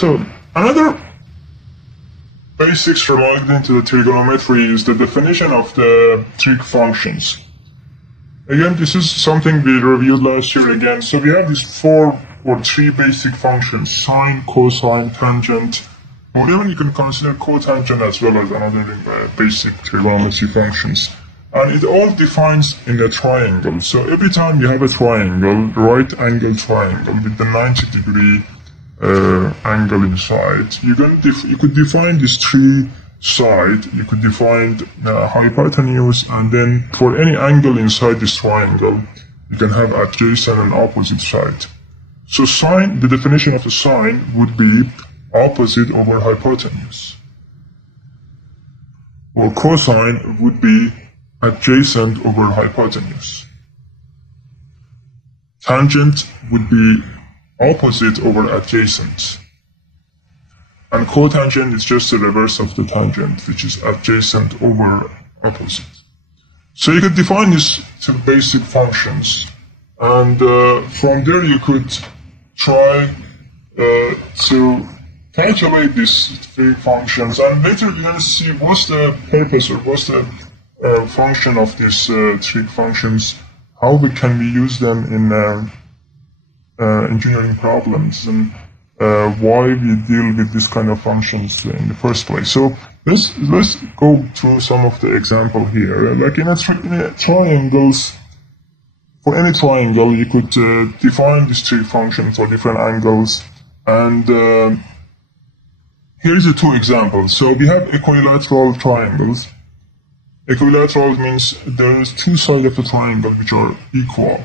So another basics related to the trigonometry is the definition of the trig functions. Again, this is something we reviewed last year again. So we have these 4 or 3 basic functions: sine, cosine, tangent, or even you can consider cotangent as well as another basic trigonometry functions. And it all defines in a triangle. So every time you have a triangle, right angle triangle with the 90-degree angle inside, you could define this 3 side. You could define hypotenuse, and then for any angle inside this triangle, you can have adjacent and opposite side. So sine, the definition of a sine would be opposite over hypotenuse, or cosine would be adjacent over hypotenuse. Tangent would be opposite over adjacent. And cotangent is just the reverse of the tangent, which is adjacent over opposite. So you could define these 2 basic functions, and from there you could try to calculate these 3 functions, and later you're going to see what's the purpose or what's the function of these trig functions, how can we use them in engineering problems, and why we deal with this kind of functions in the first place. So let's go through some of the example here. Like in triangles, for any triangle, you could define this trig function for different angles, and here's the 2 examples. So we have equilateral triangles. Equilateral means there is 2 sides of the triangle which are equal.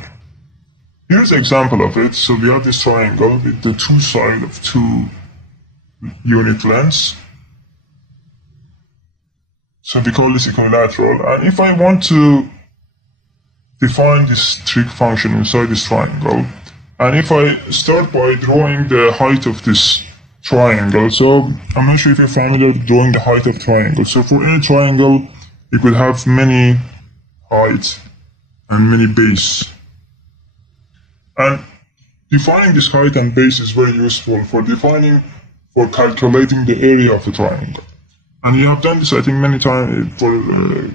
Here's an example of it. So we have this triangle with the 2 sides of 2 unit lengths. So we call this equilateral. And if I want to define this trig function inside this triangle, and if I start by drawing the height of this triangle, so I'm not sure if you're familiar with drawing the height of triangle. So for any triangle, you could have many heights and many base. And defining this height and base is very useful for calculating the area of a triangle. And you have done this, I think, many times for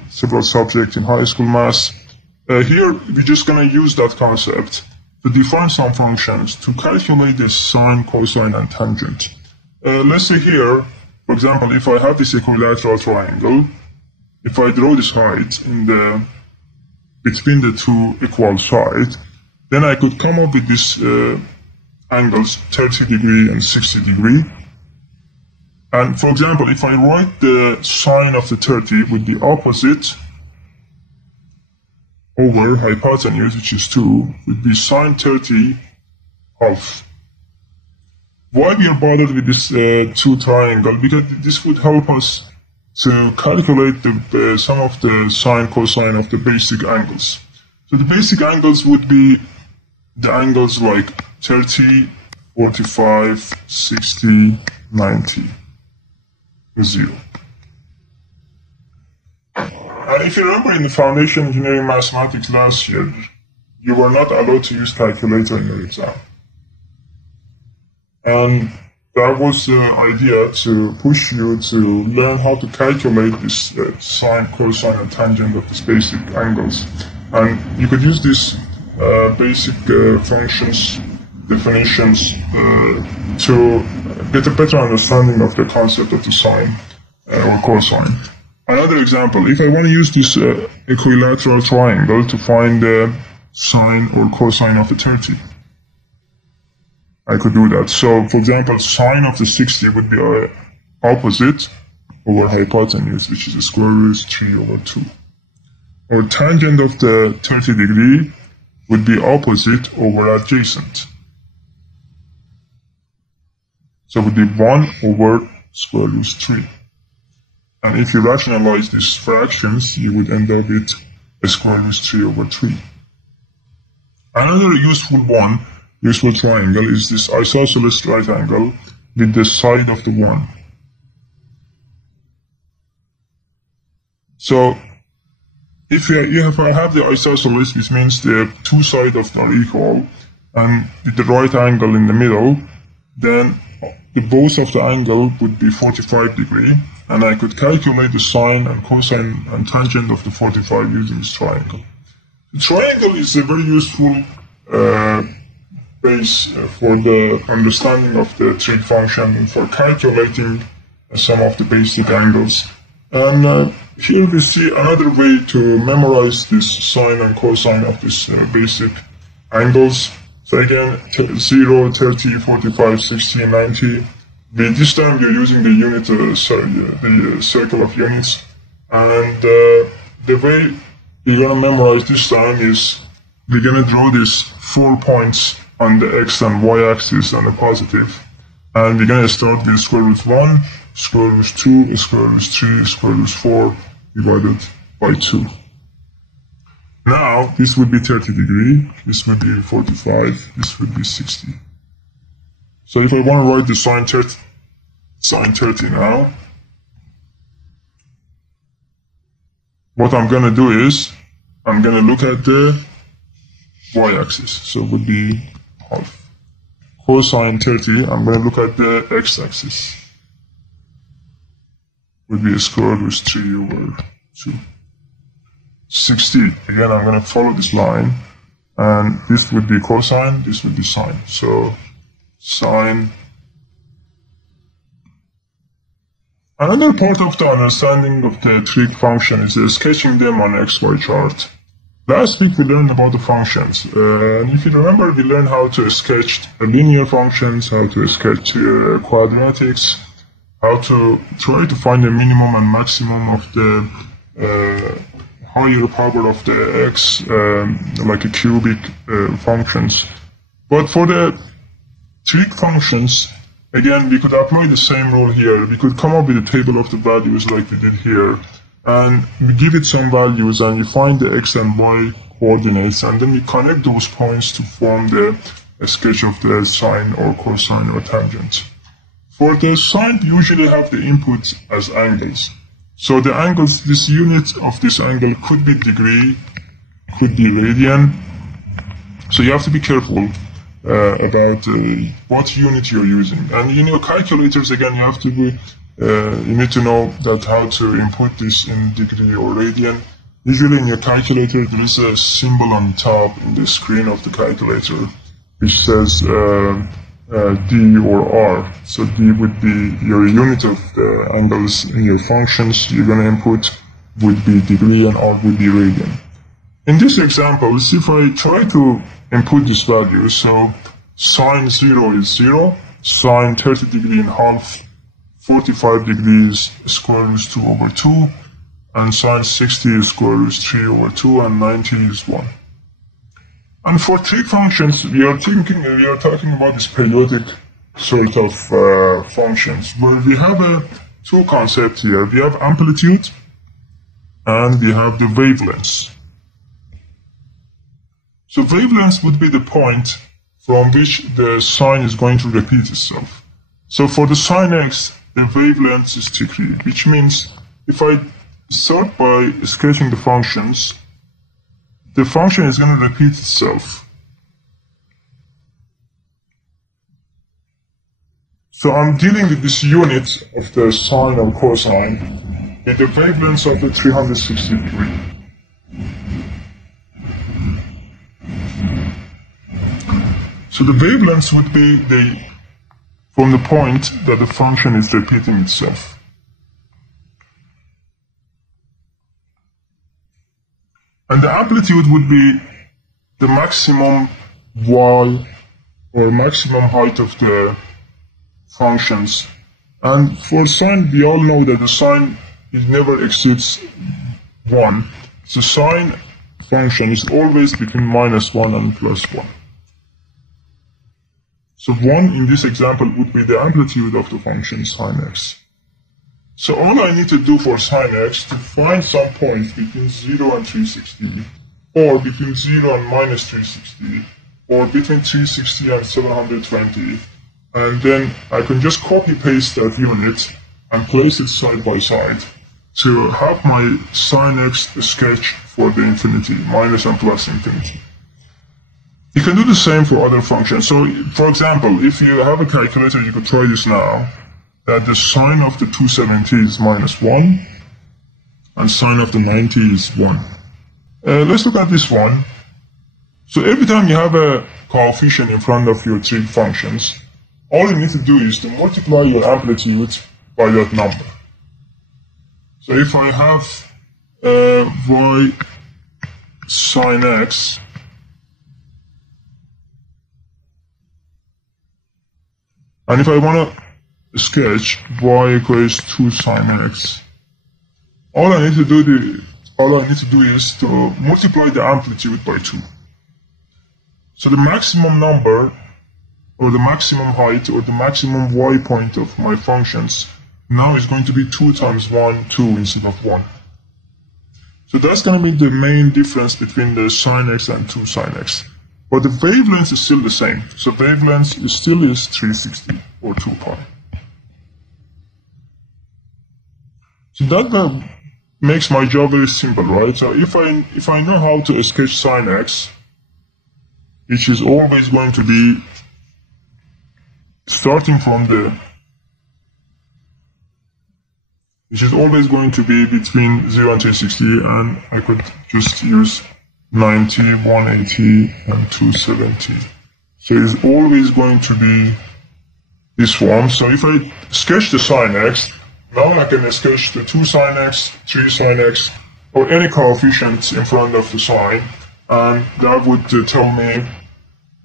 several subjects in high school maths. Here, we're just going to use that concept to define some functions to calculate the sine, cosine, and tangent. Let's say here, for example, if I have this equilateral triangle, if I draw this height between the 2 equal sides, then I could come up with these angles 30 degree and 60 degree. And for example, if I write the sine of the 30 with the opposite over hypotenuse, which is 2, would be sine 30 half. Why we are bothered with this 2 triangle? Because this would help us to calculate some of the sine, cosine of the basic angles. So the basic angles would be the angles like 30, 45, 60, 90, 0. And if you remember in the foundation engineering mathematics last year, you were not allowed to use calculator in your exam. And that was the idea, to push you to learn how to calculate this sine, cosine, and tangent of these basic angles. And you could use these basic functions, definitions, to get a better understanding of the concept of the sine or cosine. Another example, if I want to use this equilateral triangle to find the sine or cosine of the 30, I could do that. So, for example, sine of the 60 would be opposite over hypotenuse, which is the square root 3 over 2. Or tangent of the 30 degree would be opposite over adjacent. So it would be 1 over square root 3. And if you rationalize these fractions, you would end up with a square root 3 over 3. Another useful triangle is this isosceles right angle with the side of the 1. So if I have the isosceles, which means the 2 sides are equal, and with the right angle in the middle, then the both of the angle would be 45 degree, and I could calculate the sine and cosine and tangent of the 45 using this triangle. The triangle is a very useful base for the understanding of the trig function and for calculating some of the basic angles. And here we see another way to memorize this sine and cosine of these basic angles. So again, 0, 30, 45, 60, 90. This time we're using the unit, the circle of units. And the way we're going to memorize this time is we're going to draw these 4 points on the x and y axis on the positive. And we're going to start with square root 1, square root 2, square root 3, square root 4 divided by 2. Now, this would be 30 degree, this would be 45, this would be 60. So if I want to write the sine 30 now, what I'm going to do is, I'm going to look at the y-axis, so it would be half. Cosine 30, I'm going to look at the x-axis. Would be a square root 3 over 2. 60, again I'm going to follow this line, and this would be cosine, this would be sine. So, sine. Another part of the understanding of the trig function is sketching them on XY chart. Last week we learned about the functions, and if you remember, we learned how to sketch linear functions, how to sketch quadratics, how to try to find the minimum and maximum of the higher power of the x, like a cubic functions. But for the trig functions, again, we could apply the same rule here. We could come up with a table of the values like we did here, and we give it some values, and we find the x and y coordinates, and then we connect those points to form the sketch of the sine or cosine or tangent. For the sine, we usually have the inputs as angles. So the angles, this unit of this angle could be degree, could be radian. So you have to be careful about what unit you're using. And in your calculators, again, you have to be, you need to know that how to input this in degree or radian. Usually in your calculator, there is a symbol on top in the screen of the calculator which says D or R. So D would be your unit of the angles in your functions you're going to input would be degree, and R would be radian. In this example, see if I try to input this value. So sine 0 is 0, sine 30 degree in half, 45 degrees square root 2 over 2, and sine 60 is square root 3 over 2, and 90 is 1. And for trig functions, we are talking about this periodic sort of functions, where we have two concepts here. We have amplitude, and we have the wavelengths. So wavelengths would be the point from which the sine is going to repeat itself. So for the sine x, the wavelength is degree, which means if I start by sketching the functions, the function is going to repeat itself. So I'm dealing with this unit of the sine or cosine in the wavelengths of the 360 degree. So the wavelengths would be from the point that the function is repeating itself. And the amplitude would be the maximum y or maximum height of the functions. And for sine, we all know that the sine it never exceeds 1. The sine function is always between -1 and +1. So 1 in this example would be the amplitude of the function sine x. So all I need to do for sine x to find some points between 0 and 360, or between 0 and -360, or between 360 and 720, and then I can just copy paste that unit and place it side by side to have my sine x sketch for the infinity, minus and plus infinity. You can do the same for other functions. So, for example, if you have a calculator, you could try this now, that the sine of the 270 is -1, and sine of the 90 is 1. Let's look at this one. So every time you have a coefficient in front of your trig functions, all you need to do is to multiply your amplitude by that number. So if I have y sine x, and if I want to sketch y equals 2 sine x, all I need to do is to multiply the amplitude by 2. So the maximum number, or the maximum height, or the maximum y point of my functions now is going to be 2 times 1, 2 instead of 1. So that's going to be the main difference between the sine x and 2 sine x. But the wavelength is still the same. So wavelength still is 360 or 2 pi. So that makes my job very simple, right? So if I know how to sketch sine x, which is always going to be starting from which is always going to be between 0 and 360, and I could just use 90, 180, and 270. So it's always going to be this form. So if I sketch the sine x, now I can sketch the 2 sine x, 3 sine x, or any coefficient in front of the sine, and that would tell me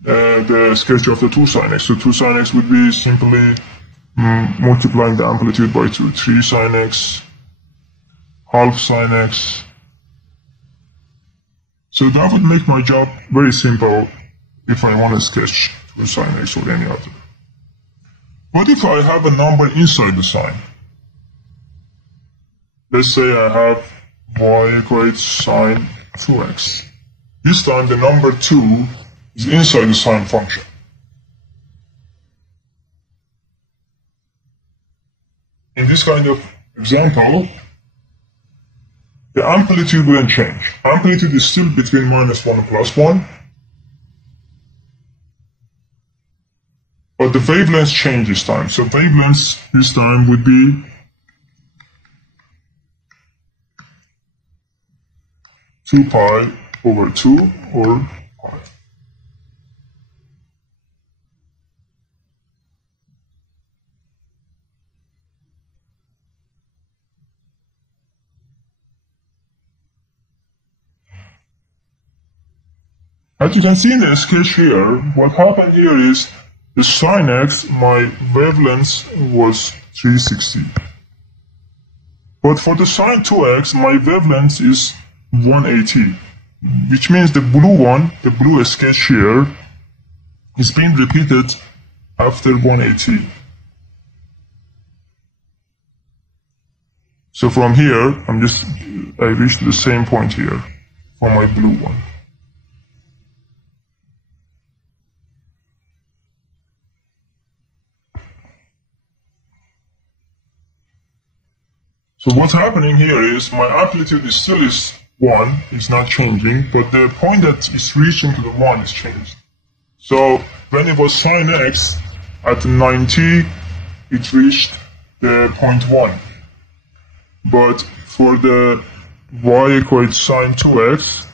the sketch of the 2 sine x. So 2 sine x would be simply multiplying the amplitude by 2, 3 sine x, half sine x. So that would make my job very simple if I want to sketch 2 sine x or any other. What if I have a number inside the sine? Let's say I have y equals sine 2x. This time the number 2 is inside the sine function. In this kind of example, the amplitude wouldn't change. Amplitude is still between -1 and +1, but the wavelength changes this time. So wavelength this time would be 2 pi over 2, or pi. As you can see in the sketch here, what happened here is the sine x, my wavelength was 360. But for the sine 2x, my wavelength is 180, which means the blue one, the blue sketch here, is being repeated after 180. So from here, I reached the same point here for my blue one. So what's happening here is my amplitude is still 1, it's not changing, but the point that it's reaching to the 1 is changed. So when it was sine x at 90, it reached the point 1. But for the y equals sine 2x,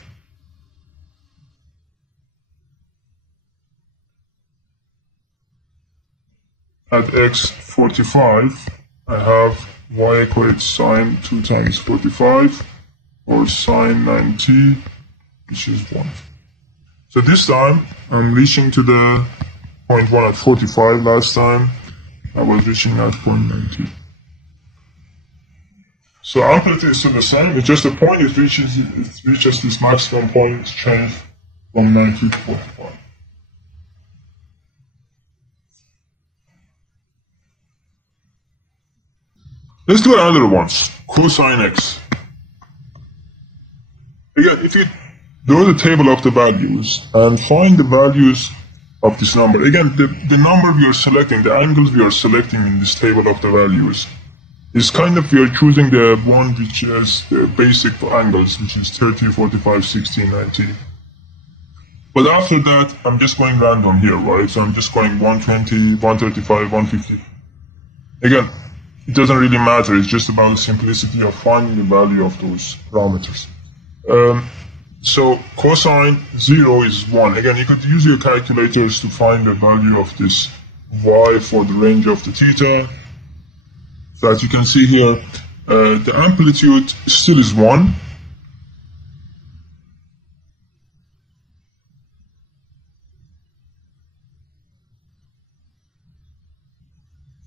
at x 45, I have y equals sine 2 times 45, or sine 90, which is 1. So this time, I'm reaching to the point 1 at 45. Last time, I was reaching at point 90. So amplitude is still the same, it's just the point it reaches this maximum point change from 90 to 45. Let's do another one, cosine x. Again, if you draw the table of the values and find the values of this number, again, the number we are selecting, the angles we are selecting in this table of the values, is kind of, we are choosing the one which is the basic angles, which is 30, 45, 60, 90. But after that, I'm just going random here, right? So I'm just going 120, 135, 150. Again, it doesn't really matter. It's just about the simplicity of finding the value of those parameters. So cosine 0 is 1. Again, you could use your calculators to find the value of this y for the range of the theta. So as you can see here, the amplitude still is 1.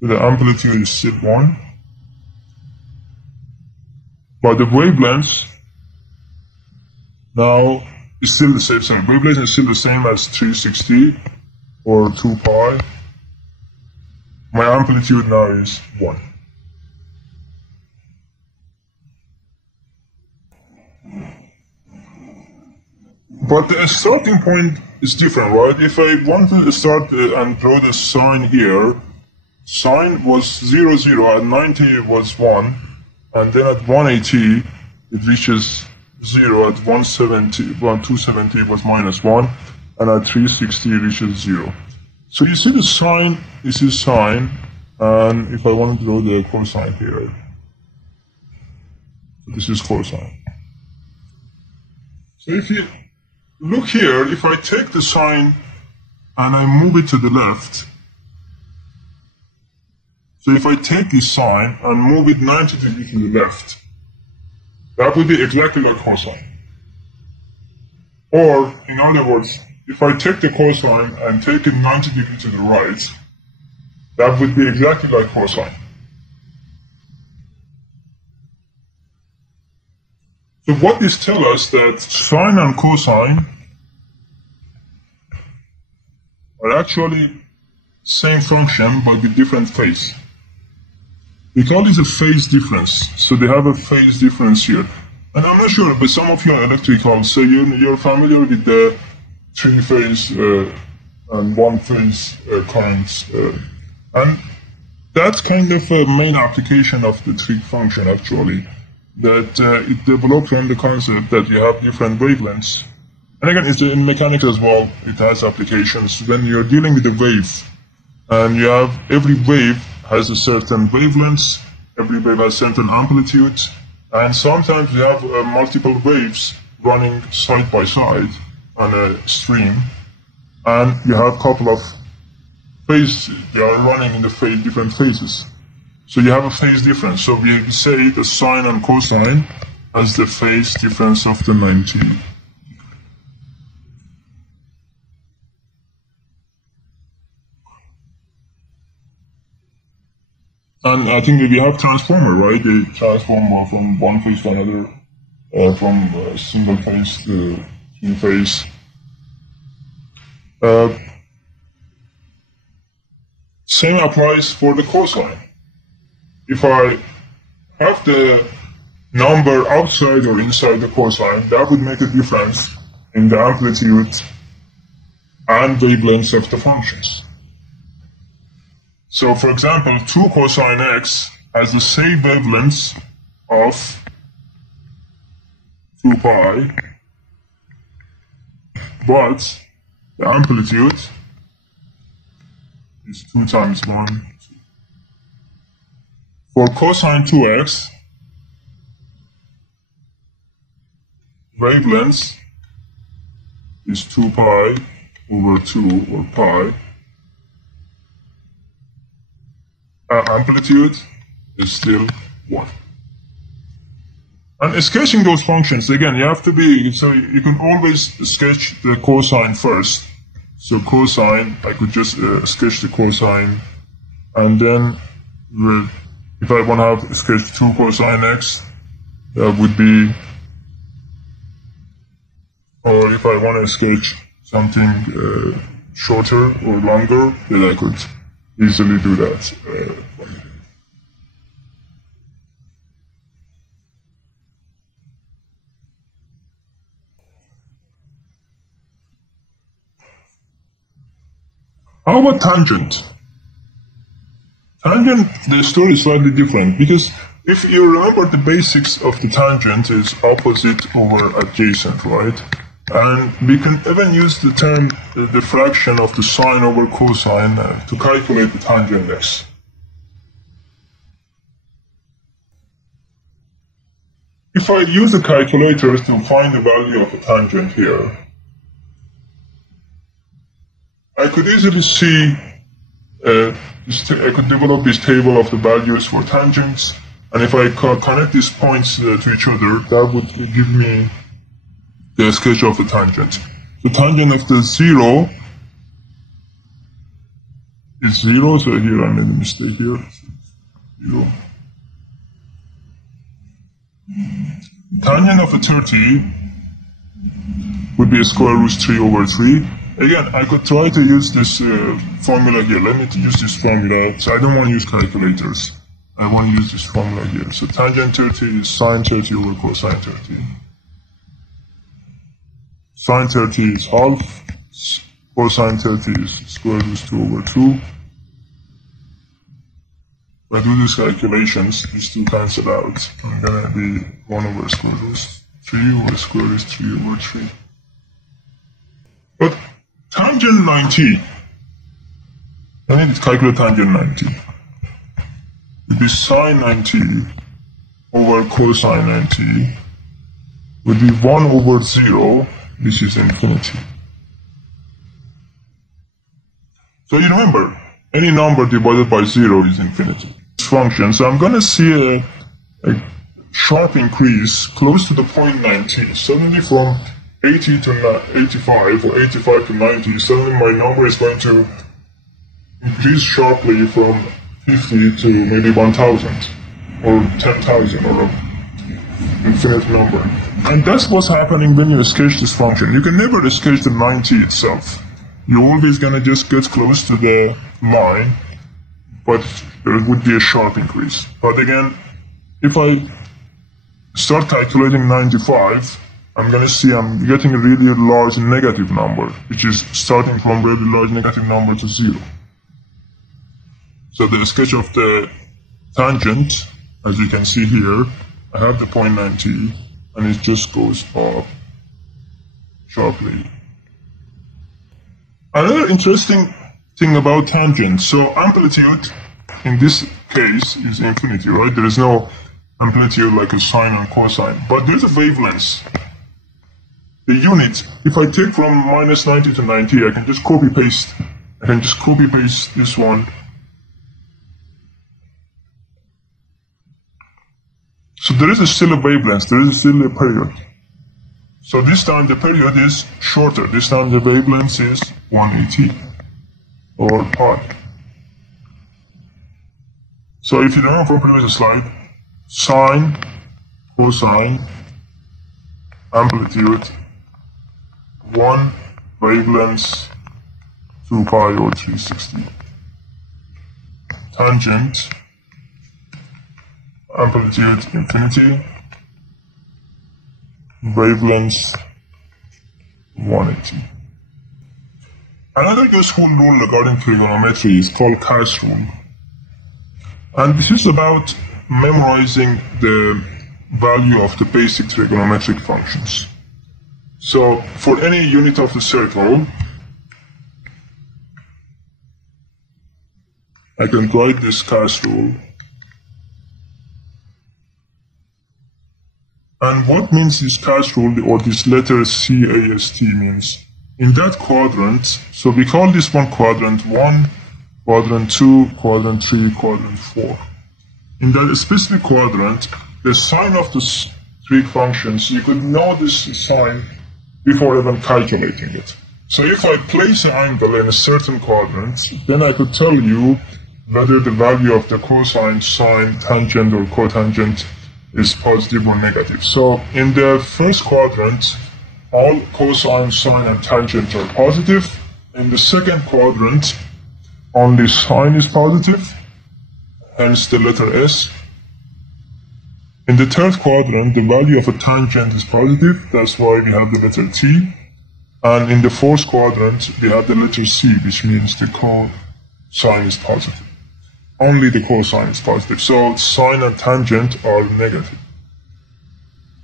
So the amplitude is still 1. But the wavelength now is still the same. So wavelength is still the same as 360 or 2 pi. My amplitude now is 1. But the starting point is different, right? If I wanted to start and draw the sine here, sine was 0, 0, at 90 it was 1, and then at 180 it reaches 0, at 270 it was minus 1, and at 360 it reaches 0. So you see the sine, this is sine, and if I want to draw the cosine here, this is cosine. So if you look here, if I take the sine and I move it to the left, so if I take this sine and move it 90 degrees to the left, that would be exactly like cosine. Or, in other words, if I take the cosine and take it 90 degrees to the right, that would be exactly like cosine. So what this tells us that sine and cosine are actually same function but with different phase. We call this a phase difference. So they have a phase difference here. And I'm not sure, but some of you are electrical, so you're familiar with the three-phase and one-phase currents. And that's kind of a main application of the trig function, actually. That it developed from the concept that you have different wavelengths. And again, it's in mechanics as well, it has applications. When you're dealing with a wave, and you have every wave has a certain wavelength, every wave has certain amplitude, and sometimes you have multiple waves running side by side on a stream, and you have a couple of phases, they are running in the different phases. So you have a phase difference. So we say the sine and cosine as the phase difference of the 90. And I think that we have transformer, right? They transform from one phase to another, from single phase to three phase. Same applies for the cosine. If I have the number outside or inside the cosine, that would make a difference in the amplitude and wavelengths of the functions. So, for example, 2 cosine x has the same wavelength of 2 pi, but the amplitude is 2 times 1. For cosine 2x, wavelength is 2 pi over 2, or pi. Amplitude is still 1. And sketching those functions, again, you have to be, so you can always sketch the cosine first. So cosine, I could just sketch the cosine, and then if I want to have sketch 2 cosine x, that would be, or if I want to sketch something shorter or longer, then I could easily do that. How about tangent? Tangent, the story is slightly different, because if you remember the basics of the tangent is opposite over adjacent, right? And we can even use the term, the fraction of the sine over cosine to calculate the tangent x. If I use a calculator to find the value of a tangent here, I could easily see, I could develop this table of the values for tangents, and if I connect these points to each other, that would give me the sketch of the tangent. The tangent of the 0 is 0, so here I made a mistake here. 0. Tangent of a 30 would be a square root 3 over 3. Again, I could try to use this formula here. Let me use this formula. So I don't want to use calculators. I want to use this formula here. So tangent 30 is sine 30 over cosine 30. Sine 30 is half. Cosine 30 is square root 2 over 2. If I do these calculations, these two cancel out. I'm going to be 1 over square root 3 over square root 3 over 3. But tangent 90, I need to calculate tangent 90. It is sine 90 over cosine 90 would be 1 over 0, which is infinity. So you remember, any number divided by 0 is infinity. This function, so I'm going to see a sharp increase close to the point 90. Suddenly from 80 to 85 or 85 to 90, suddenly my number is going to increase sharply from 50 to maybe 1000 or 10,000 or an infinite number. And that's what's happening when you sketch this function. You can never sketch the 90 itself. You're always going to just get close to the line, but there would be a sharp increase. But again, if I start calculating 95, I'm going to see I'm getting a really large negative number, which is starting from really large negative number to 0. So the sketch of the tangent, as you can see here, I have the point 90, and it just goes up sharply. Another interesting thing about tangent, so amplitude in this case is infinity, right? There is no amplitude like a sine and cosine, but there's a wavelength. The unit, if I take from minus 90 to 90, I can just copy paste. I can just copy paste this one. So there is still a wavelength, there is still a period. So this time the period is shorter. This time the wavelength is 180 or pi. So if you remember from previous slide, sine, cosine, amplitude, 1, wavelength, 2 pi or 360. Tangent, amplitude, infinity, wavelength, 180. Another useful rule regarding trigonometry is called Cos rule. And this is about memorizing the value of the basic trigonometric functions. So for any unit of the circle, I can write this Cos rule. And what means this Cos rule, or this letter CAST means? In that quadrant, so we call this one quadrant 1, quadrant 2, quadrant 3, quadrant 4. In that specific quadrant, the sign of the trig functions, you could know this sign before even calculating it. So if I place an angle in a certain quadrant, then I could tell you whether the value of the cosine, sine, tangent, or cotangent is positive or negative. So in the first quadrant, all cosine, sine, and tangent are positive. In the second quadrant, only sine is positive, hence the letter S. In the third quadrant, the value of a tangent is positive, that's why we have the letter T. And in the fourth quadrant, we have the letter C, which means the cosine is positive. Only the cosine is positive, so sine and tangent are negative.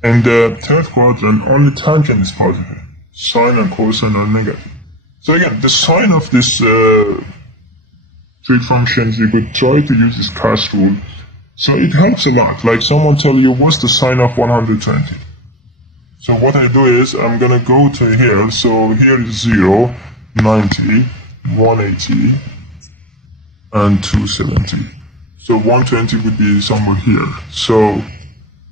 In the third quadrant, only tangent is positive. sine and cosine are negative. So again, the sign of this trig functions, you could try to use this CAS rule. So it helps a lot. Like someone tell you, what's the sine of 120? So what I do is, I'm gonna go to here. So here is 0, 90, 180, and 270. So 120 would be somewhere here. So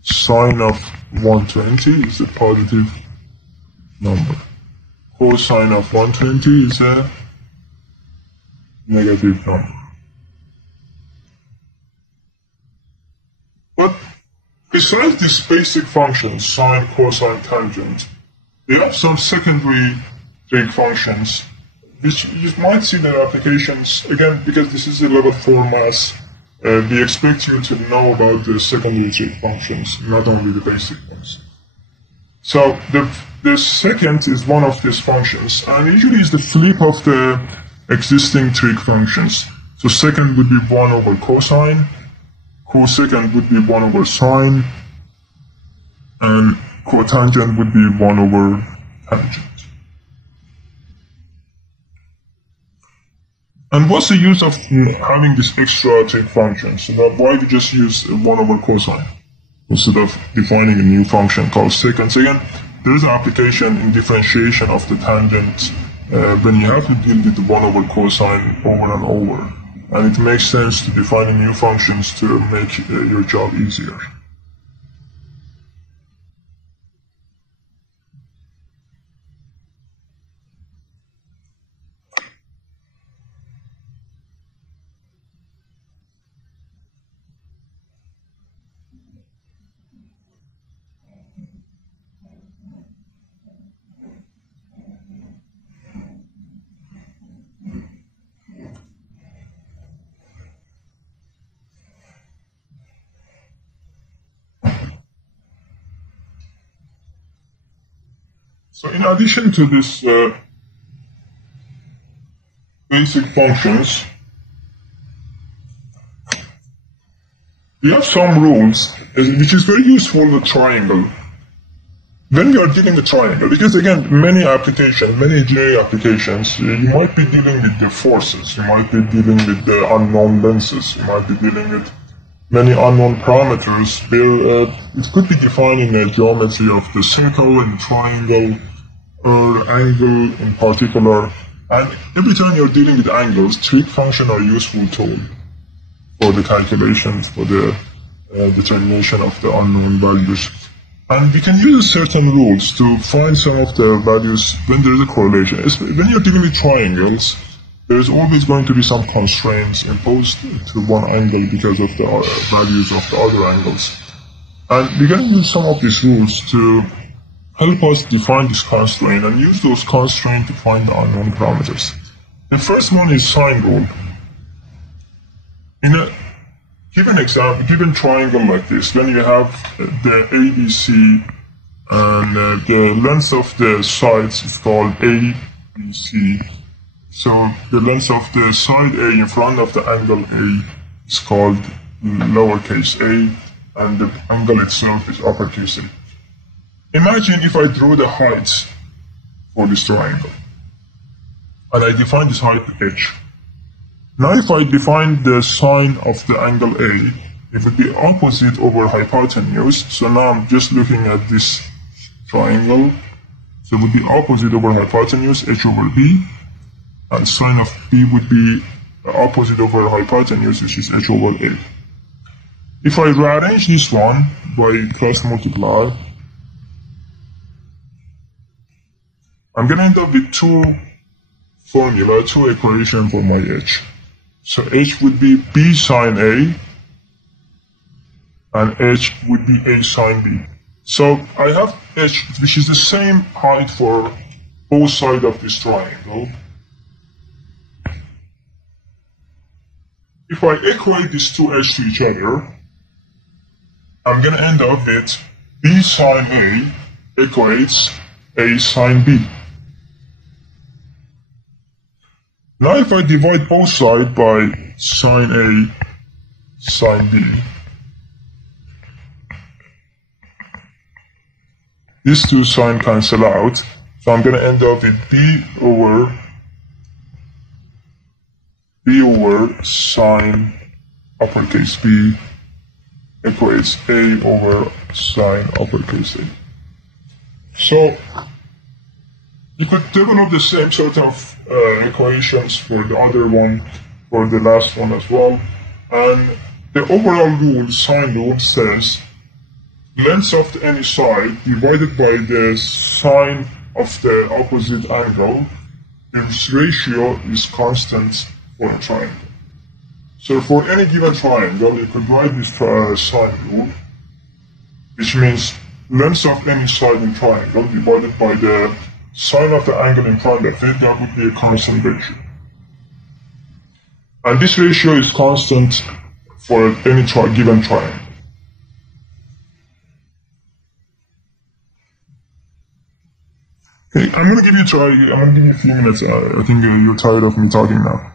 sine of 120 is a positive number. Cosine of 120 is a negative number. But besides these basic functions, sine, cosine, tangent, we have some secondary trig functions, which you might see their applications, again, because this is a level 4 math, we expect you to know about the secondary trig functions, not only the basic ones. So the second is one of these functions, and usually is the flip of the existing trig functions. So second would be 1 over cosine, cosecant would be 1 over sine, and cotangent would be 1 over tangent. And what's the use of having this extra trig function? So that why we just use 1 over cosine instead of defining a new function called secant? So again, there is an application in differentiation of the tangent when you have to deal with the 1 over cosine over and over. And it makes sense to define new functions to make your job easier. So in addition to this basic functions, we have some rules which is very useful with triangle. When we are dealing with triangle, because again, many engineering applications, you might be dealing with the forces, you might be dealing with the unknown lenses, you might be dealing with many unknown parameters where it could be defined in the geometry of the circle and triangle or angle in particular. And every time you're dealing with angles, trig functions are a useful tool for the calculations, for the determination of the unknown values. And we can use certain rules to find some of the values when there is a correlation. When you're dealing with triangles, there is always going to be some constraints imposed to one angle because of the values of the other angles. And we're going to use some of these rules to help us define this constraint and use those constraints to find the unknown parameters. The first one is sine rule. In a given triangle like this, when you have the ABC and the length of the sides is called ABC. So the length of the side A in front of the angle A is called lowercase a, and the angle itself is uppercase A. Imagine if I drew the heights for this triangle, and I define this height h. Now if I define the sine of the angle A, it would be opposite over hypotenuse. So now I'm just looking at this triangle. So it would be opposite over hypotenuse, h over b. And sine of b would be opposite over hypotenuse, which is h over a. If I rearrange this one by cross multiply, I'm going to end up with two equations for my h. So h would be b sine a, and h would be a sine b. So I have h, which is the same height for both sides of this triangle. If I equate these two h to each other, I'm going to end up with b sine a equates a sine b. Now if I divide both sides by sine a sine b, these two signs cancel out. So So I'm going to end up with b over sine uppercase B equates a over sine uppercase A. So you could develop the same sort of equations for the other one, for the last one as well. And the overall rule, sine rule, says length of any side divided by the sine of the opposite angle, its ratio is constant for a triangle. So for any given triangle, you could write this sine rule, which means length of any side in triangle divided by the sine of the angle in front of it, that would be a constant ratio. And this ratio is constant for any given triangle. Okay, I'm going to give you a try. I'm going to give you a few minutes. I think you're tired of me talking now.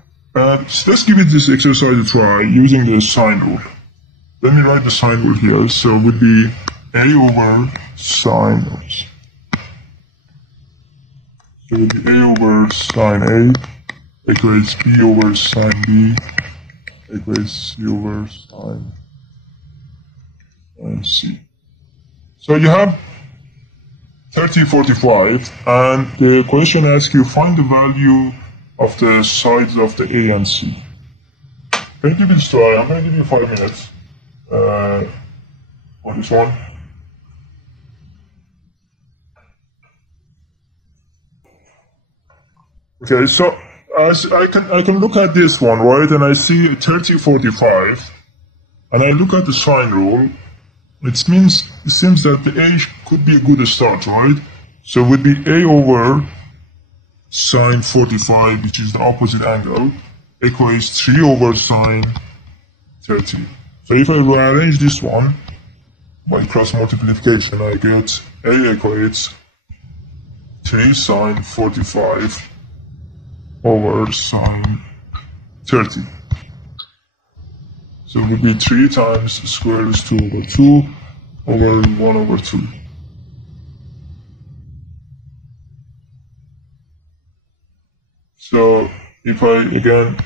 So let's give it this exercise a try using the sine rule. Let me write the sine rule here. So it would be a over sine. So it would be a over sine A equates b over sine B equates c over sine C. So you have 30, 45, and the question asks you find the value of the sides of the A and C. Can you give it a try? I'm going to give you 5 minutes on this one. Okay, so as I can look at this one, right, and I see 30, 45, and I look at the sine rule. It seems that the A could be a good start, right? So it would be A over sine 45, which is the opposite angle, equals 3 over sine 30. So if I rearrange this one by cross multiplication, I get A equates 3 sine 45 over sine 30. So it would be 3 times square root 2 over 2 over 1 over 2. So if I again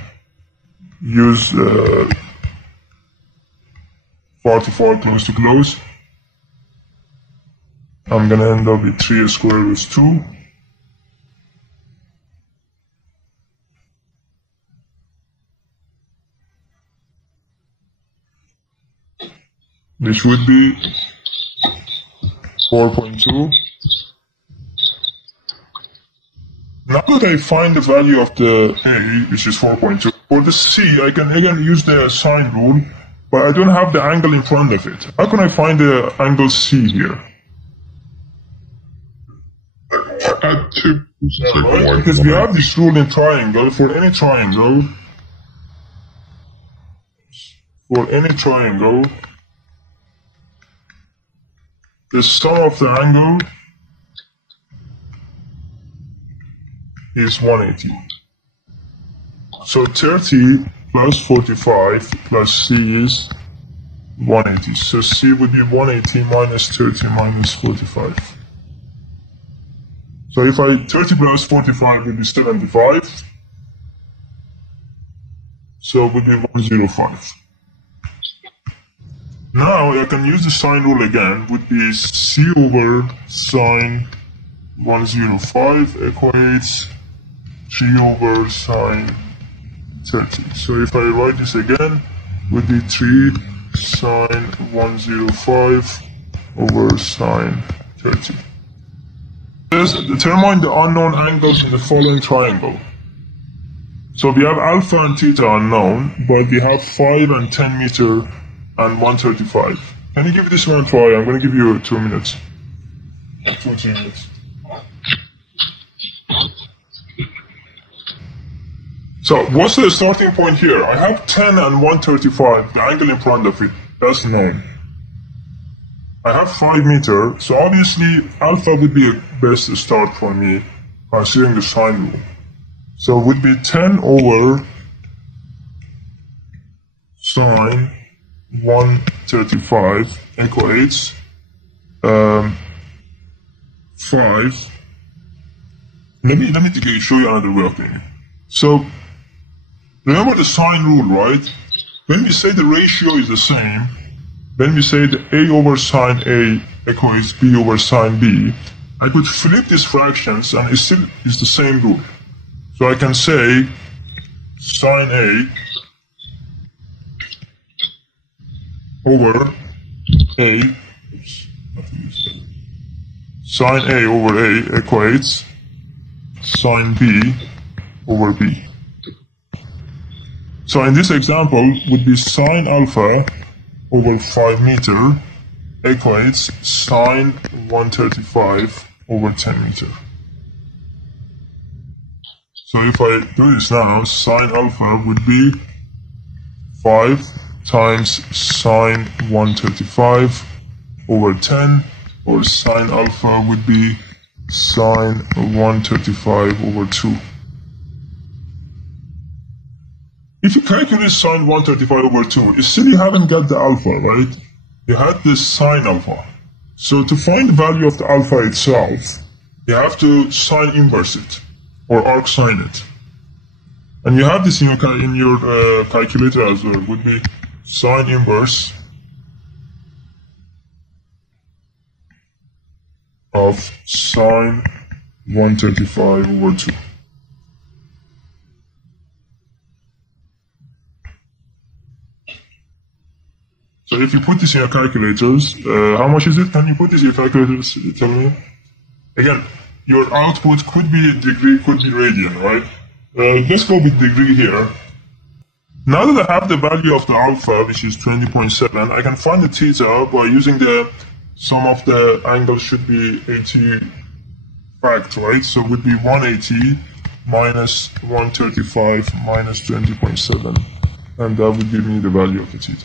use far to far, close to close, I'm going to end up with 3 square root 2. This would be 4.2. Now that I find the value of the A, which is 4.2, for the C, I can again use the sine rule, but I don't have the angle in front of it. How can I find the angle C here? Add 2. Right? Because we have this rule in triangle, for any triangle, the sum of the angle is 180. So 30 plus 45 plus C is 180. So C would be 180 minus 30 minus 45. So if 30 plus 45 would be 75. So it would be 105. Now I can use the sine rule again, would be C over sine 105 equates 3 over sine 30. So if I write this again, would be 3 sine 105 over sine 30. Let's determine the unknown angles in the following triangle. So we have alpha and theta unknown, but we have 5 and 10 meter and 135. Can you give this one a try? I'm going to give you 2 minutes. 2 or 3 minutes. So what's the starting point here? I have 10 and 135, the angle in front of it, that's known. I have 5 meter, so obviously alpha would be a best start for me, considering the sine rule. So it would be 10 over sine 135 equates 5 Let me show you another way of doing it. So remember the sine rule, right? When we say the ratio is the same, when we say the A over sine A equals B over sine B, I could flip these fractions and it still is the same rule. So I can say sine A over A, sine A over A equates sine B over B. So in this example would be sine alpha over 5 meter equates sine 135 over 10 meter. So if I do this now, sine alpha would be 5 times sine 135 over 10, or sine alpha would be sine 135 over 2. If you calculate sine 135 over 2, still you haven't got the alpha, right? You had this sine alpha. So to find the value of the alpha itself, you have to sine inverse it, or arc sine it. And you have this in your calculator as well, would be sine inverse of sine 135 over 2. So if you put this in your calculators, how much is it? Can you put this in your calculators? Tell me. Again, your output could be degree, could be radian, right? Let's go with degree here. Now that I have the value of the alpha, which is 20.7, I can find the theta by using the sum of the angles should be 80 fact, right? So it would be 180 minus 135 minus 20.7, and that would give me the value of the theta.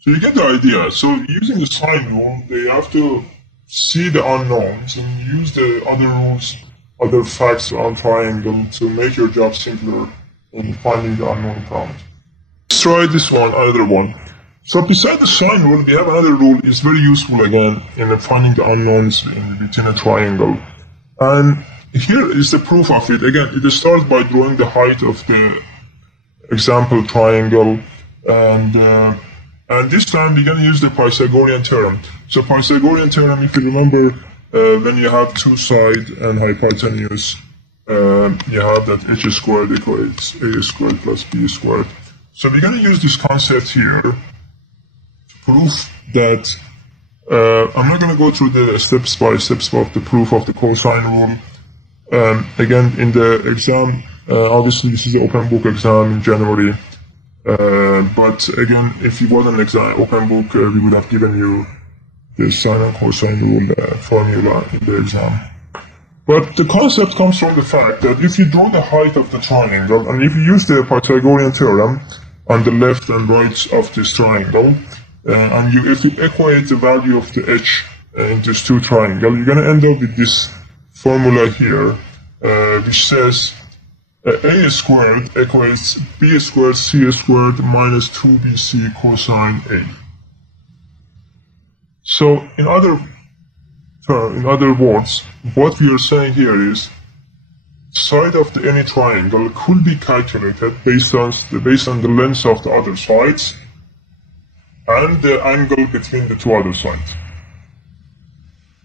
So you get the idea. So using the sine rule, they have to see the unknowns and use the other rules, other facts on triangle to make your job simpler in finding the unknown parameter. Let's try this one, another one. So beside the sine rule, we have another rule. It's very useful again in finding the unknowns within a triangle. And here is the proof of it. Again, it starts by drawing the height of the example triangle, and this time we're going to use the Pythagorean theorem. So Pythagorean theorem, if you remember, when you have two sides and hypotenuse, you have that h squared equals a squared plus b squared. So we're going to use this concept here to prove that, I'm not going to go through the steps by steps of the proof of the cosine rule. Again, in the exam, obviously this is an open book exam in January. But again, if it wasn't an exam, open book, we would have given you the sine and cosine rule formula in the exam. But the concept comes from the fact that if you draw the height of the triangle, and if you use the Pythagorean theorem on the left and right of this triangle, and if you equate the value of the h in these two triangles, you're going to end up with this formula here, which says a squared equals b squared c squared minus 2bc cosine a. So in other words, what we are saying here is side of any triangle could be calculated based on the length of the other sides and the angle between the two other sides,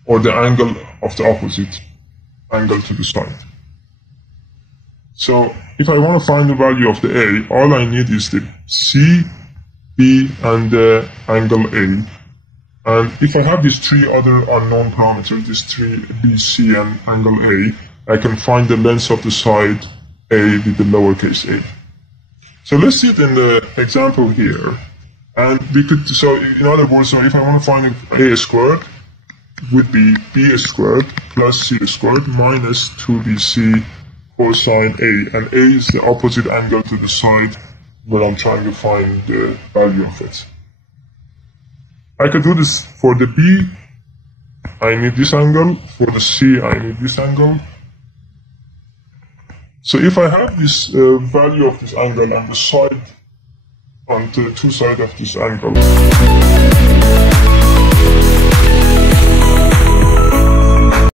or the angle of the opposite angle to the side. So if I want to find the value of the A, all I need is the C, B, and the angle A. And if I have these three other unknown parameters, these three B, C, and angle A, I can find the length of the side A with the lowercase a. So let's see it in the example here. And we could, so in other words, so if I want to find A squared, it would be B squared plus C squared minus 2BC cosine A, and A is the opposite angle to the side where I'm trying to find the value of it. I could do this for the B, I need this angle, for the C, I need this angle. So if I have this value of this angle and the side on the two sides of this angle,